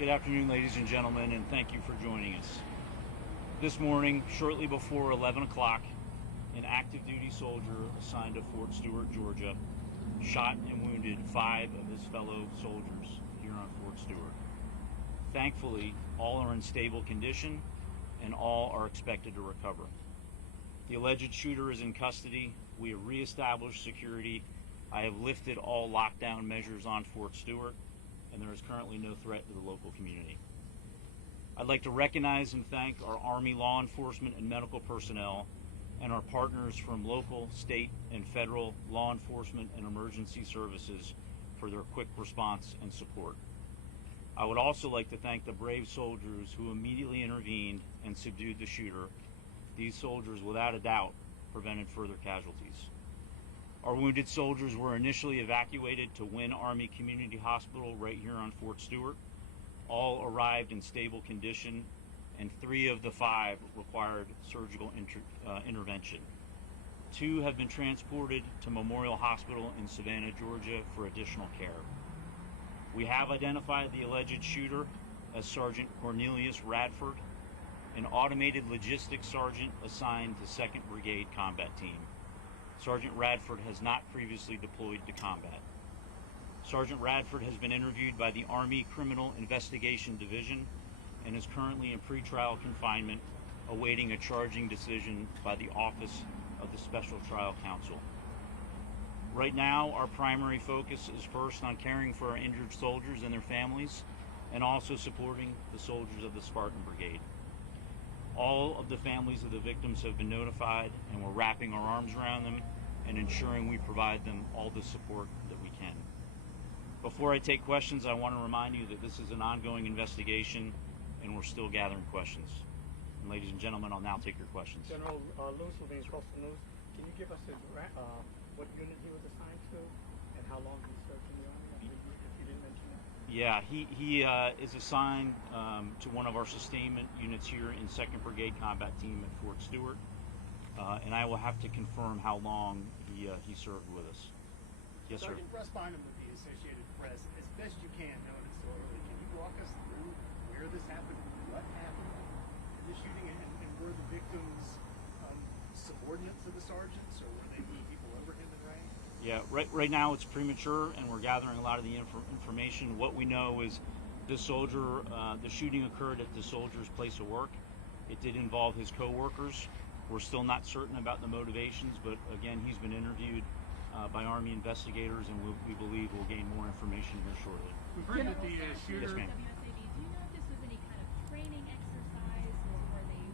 Good afternoon, ladies and gentlemen, and thank you for joining us. This morning, shortly before 11 o'clock, an active duty soldier assigned to Fort Stewart, Georgia, shot and wounded 5 of his fellow soldiers here on Fort Stewart. Thankfully, all are in stable condition and all are expected to recover. The alleged shooter is in custody. We have reestablished security. I have lifted all lockdown measures on Fort Stewart, and there is currently no threat to the local community. I'd like to recognize and thank our Army law enforcement and medical personnel and our partners from local, state, and federal law enforcement and emergency services for their quick response and support. I would also like to thank the brave soldiers who immediately intervened and subdued the shooter. These soldiers, without a doubt, prevented further casualties. Our wounded soldiers were initially evacuated to Wynn Army Community Hospital right here on Fort Stewart. All arrived in stable condition, and 3 of the 5 required surgical intervention. 2 have been transported to Memorial Hospital in Savannah, Georgia for additional care. We have identified the alleged shooter as Sergeant Quornelius Radford, an automated logistics sergeant assigned to 2nd Brigade Combat Team. Sergeant Radford has not previously deployed to combat. Sergeant Radford has been interviewed by the Army Criminal Investigation Division and is currently in pretrial confinement, awaiting a charging decision by the Office of the Special Trial Counsel. Right now, our primary focus is first on caring for our injured soldiers and their families, and also supporting the soldiers of the Spartan Brigade. All of the families of the victims have been notified, and we're wrapping our arms around them and ensuring we provide them all the support that we can. Before I take questions, I want to remind you that this is an ongoing investigation and we're still gathering questions. And ladies and gentlemen, I'll now take your questions. General Lewis will be in Coastal News. Can you give us what unit he was assigned to and how long he served in the Army, if you didn't mention that? Yeah, he is assigned to one of our sustainment units here in 2nd Brigade Combat Team at Fort Stewart, and I will have to confirm how long he served with us. Yes, sir. Sergeant Russ Bynum with the Associated Press. As best you can, knowing it's so early, can you walk us through where this happened, what happened in the shooting, and were the victims subordinates of the sergeants, or were they people over him in rank? Yeah, right now it's premature, and we're gathering a lot of the information. What we know is this soldier, the shooting occurred at the soldier's place of work. It did involve his co-workers. We're still not certain about the motivations, but again, he's been interviewed by Army investigators, and we believe we'll gain more information here shortly. We've heard that the shooter... Yes, ma'am. Do you know if this was any kind of training exercise, or were they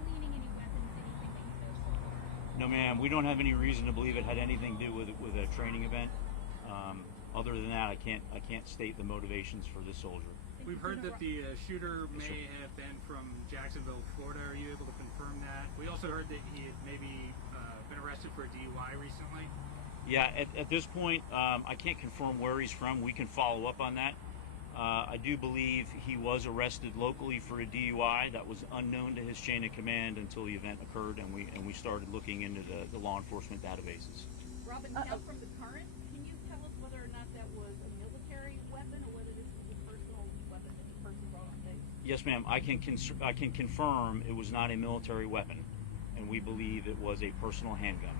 cleaning any weapons, anything that you know so far? No, ma'am. We don't have any reason to believe it had anything to do with a training event. Other than that, I can't state the motivations for this soldier. We've heard that the shooter may have been from Jacksonville, Florida. Are you able to confirm that? We also heard that he had maybe been arrested for a DUI recently. Yeah, at this point, I can't confirm where he's from. We can follow up on that. I do believe he was arrested locally for a DUI. That was unknown to his chain of command until the event occurred, and we started looking into the law enforcement databases. Robin, now from the current, can you tell us whether or not that was a military weapon or whether this was a personal weapon that the person brought on base? Yes, ma'am. I can confirm it was not a military weapon, and we believe it was a personal handgun.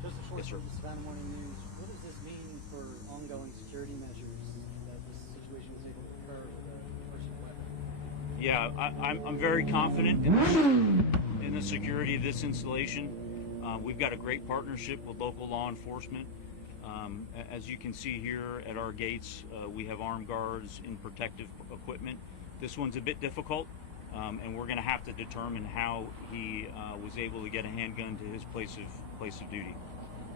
Just a short Yes, sir. from the Savannah Morning News. What does this mean for ongoing security measures that this situation was able to occur with a personal weapon? Yeah, I'm very confident in the security of this installation. We've got a great partnership with local law enforcement. As you can see here at our gates, we have armed guards in protective equipment. This one's a bit difficult, and we're going to have to determine how he was able to get a handgun to his place of duty.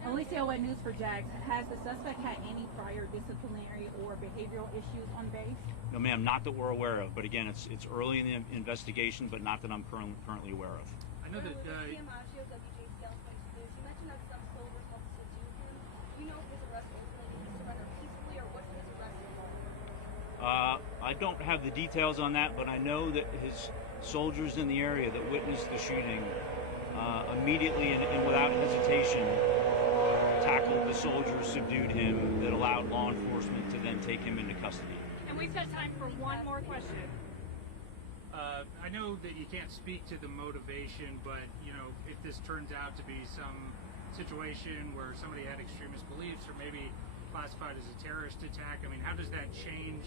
Alicia, what news for Jags? Has the suspect had any prior disciplinary or behavioral issues on base? No, ma'am, not that we're aware of. But again, it's early in the investigation, but not that I'm currently aware of. I know that... You mentioned that some soldiers helped subdue him. Do you know if his arrest ultimately surrendered peacefully, or was his arrest involved? I don't have the details on that, but I know that his soldiers in the area that witnessed the shooting immediately and without hesitation tackled the soldier, subdued him, that allowed law enforcement to then take him into custody. And we've got time for one more question. I know that you can't speak to the motivation, but if this turns out to be some situation where somebody had extremist beliefs or maybe classified as a terrorist attack, I mean, how does that change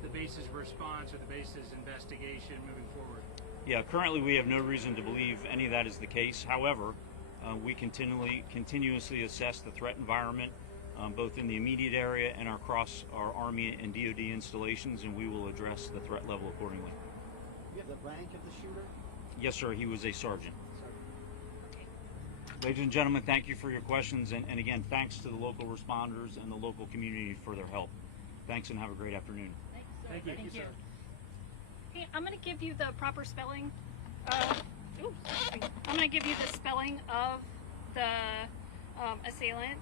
the base's response or the base's investigation moving forward? Yeah, currently we have no reason to believe any of that is the case. However, we continuously assess the threat environment, both in the immediate area and across our Army and DoD installations, and we will address the threat level accordingly. You have the rank of the shooter? Yes, sir. He was a sergeant. Ladies and gentlemen, thank you for your questions, and again, thanks to the local responders and the local community for their help. Thanks, and have a great afternoon. Thank you. Thank you, sir. Hey, I'm going to give you the proper spelling. I'm going to give you the spelling of the assailant.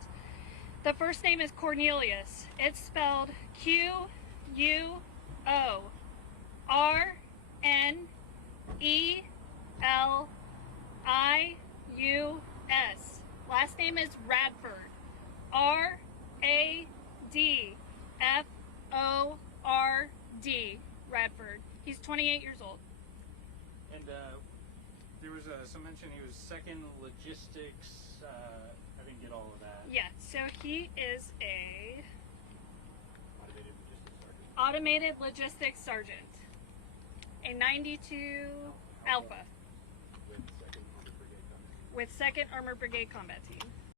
The first name is Quornelius. It's spelled Quornelius. Last name is Radford. Radford. Radford. He's 28 years old. And there was some mention he was second logistics. I didn't get all of that. Yeah, so he is a automated logistics sergeant. A 92 Alpha. With 2nd Armored Brigade Combat Team.